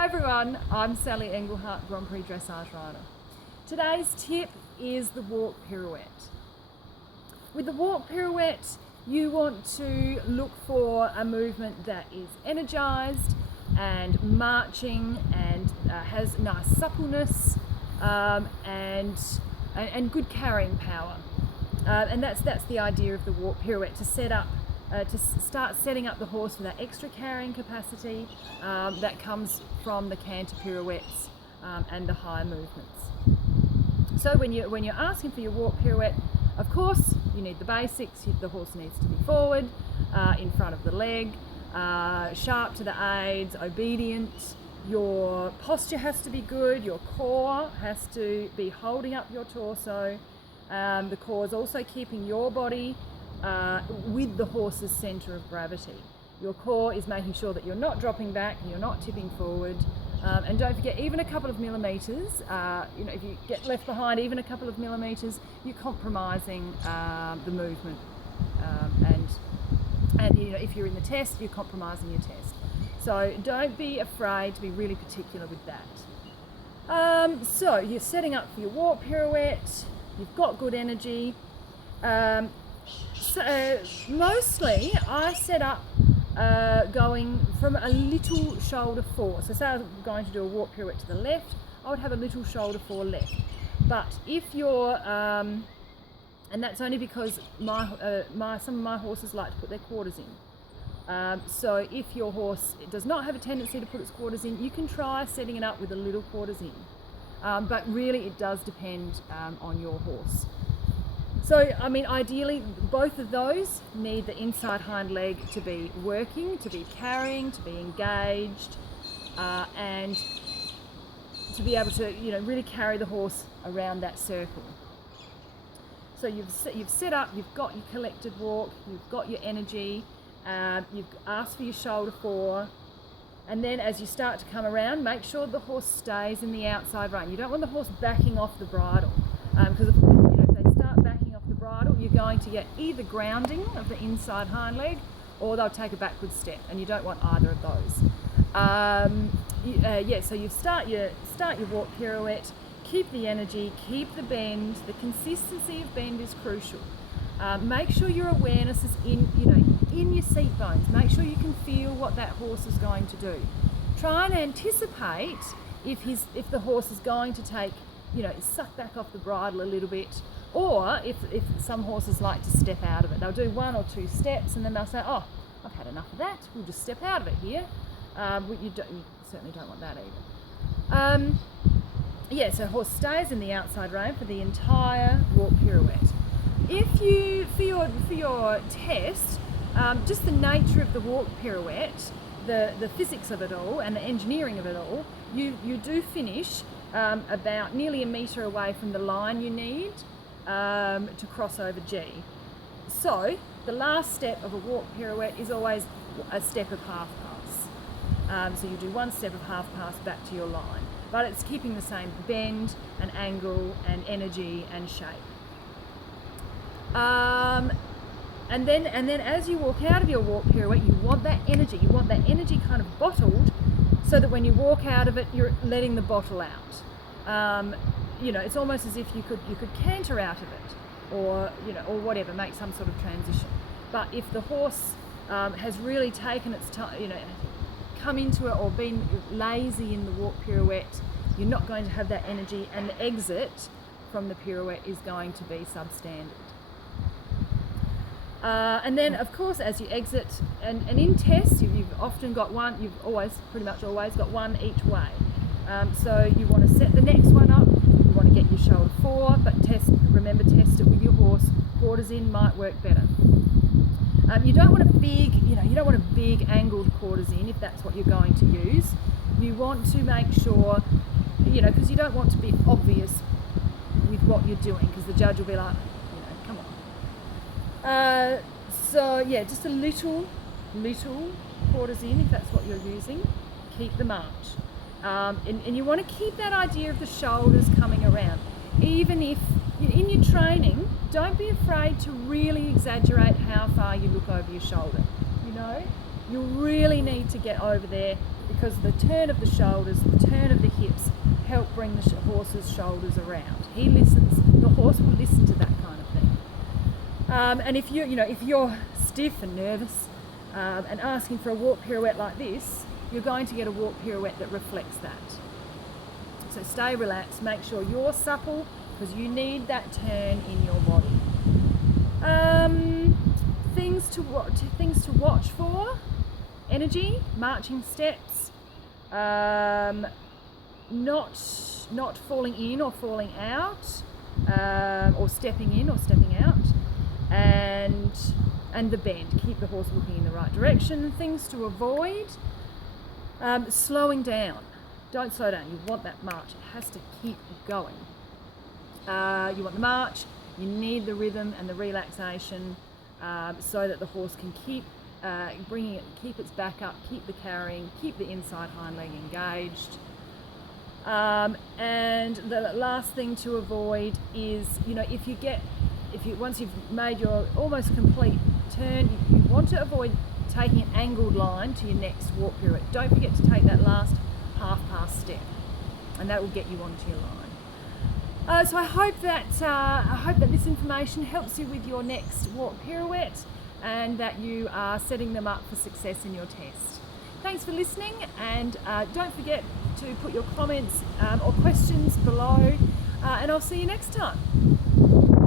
Hi everyone, I'm Sally Engelhardt, Grand Prix Dressage rider. Today's tip is the Walk Pirouette. With the Walk Pirouette, you want to look for a movement that is energised and marching and has nice suppleness and good carrying power. And that's the idea of the Walk Pirouette, to set up to start setting up the horse for that extra carrying capacity that comes from the canter pirouettes and the high movements. So when you're asking for your Walk Pirouette, of course you need the basics. The horse needs to be forward, in front of the leg, sharp to the aids, obedient. Your posture has to be good. Your core has to be holding up your torso. The core is also keeping your body with the horse's centre of gravity. Your core is making sure that you're not dropping back, you're not tipping forward, and don't forget, even a couple of millimetres, if you get left behind even a couple of millimetres, you're compromising the movement, and if you're in the test, you're compromising your test. So don't be afraid to be really particular with that. So you're setting up for your Walk Pirouette, you've got good energy. So mostly I set up going from a little shoulder four. So say I was going to do a Walk Pirouette to the left, I would have a little shoulder four left. But if you're, and that's only because some of my horses like to put their quarters in. So if your horse does not have a tendency to put its quarters in, you can try setting it up with a little quarters in. But really it does depend on your horse. So, ideally, both of those need the inside hind leg to be working, to be carrying, to be engaged, and to be able to, really carry the horse around that circle. So you've set up, you've got your collected walk, you've got your energy, you've asked for your shoulder four, and then as you start to come around, make sure the horse stays in the outside rein. You don't want the horse backing off the bridle, because if they start backing off the bridle, you're going to get either grounding of the inside hind leg, or they'll take a backward step, and you don't want either of those. So you start your Walk Pirouette, keep the energy, keep the bend. The consistency of bend is crucial. Make sure your awareness is in your seat bones. Make sure you can feel what that horse is going to do. Try and anticipate if the horse is going to take, suck back off the bridle a little bit, or if some horses like to step out of it. They'll do one or two steps and then they'll say, oh, I've had enough of that, we'll just step out of it here. You certainly don't want that either. So horse stays in the outside rein for the entire Walk Pirouette. If you, for your test, just the nature of the Walk Pirouette, the physics of it all and the engineering of it all, you do finish about nearly a metre away from the line you need to cross over G. So the last step of a Walk Pirouette is always a step of half pass. So you do one step of half pass back to your line, but it's keeping the same bend and angle and energy and shape. And then as you walk out of your Walk Pirouette, you want that energy kind of bottled, so that when you walk out of it, you're letting the bottle out. It's almost as if you could canter out of it, or whatever, make some sort of transition. But if the horse has really taken its time, come into it, or been lazy in the Walk Pirouette, you're not going to have that energy, and the exit from the pirouette is going to be substandard. And then, of course, as you exit, and in tests, you've often got one. You've pretty much always got one each way. So you want to set the next one up. You want to get your shoulder four, but remember, test it with your horse. Quarters in might work better. You don't want a big angled quarters in if that's what you're going to use. You want to make sure, because you don't want to be obvious with what you're doing, because the judge will be like, come on. Just a little quarters in if that's what you're using. Keep the march. And you want to keep that idea of the shoulders coming around. Even if in your training, don't be afraid to really exaggerate how far you look over your shoulder. You really need to get over there because the turn of the shoulders, the turn of the hips help bring the horse's shoulders around. He listens, the horse will listen to that kind of thing. And if you're stiff and nervous and asking for a walk pirouette like this, you're going to get a walk pirouette that reflects that. So stay relaxed, make sure you're supple, because you need that turn in your body. Things to watch for: energy, marching steps, not falling in or falling out, or stepping in or stepping out, and the bend. Keep the horse looking in the right direction. Things to avoid: slowing down. Don't slow down. You want that march. It has to keep going. You want the march. You need the rhythm and the relaxation, so that the horse can keep bringing it, keep its back up, keep the carrying, keep the inside hind leg engaged. And the last thing to avoid is, once you've made your almost complete turn, you want to avoid taking an angled line to your next walk pirouette. Don't forget to take that last half-pass step, and that will get you onto your line. So I hope that this information helps you with your next walk pirouette, and that you are setting them up for success in your test. Thanks for listening, and don't forget to put your comments or questions below, and I'll see you next time.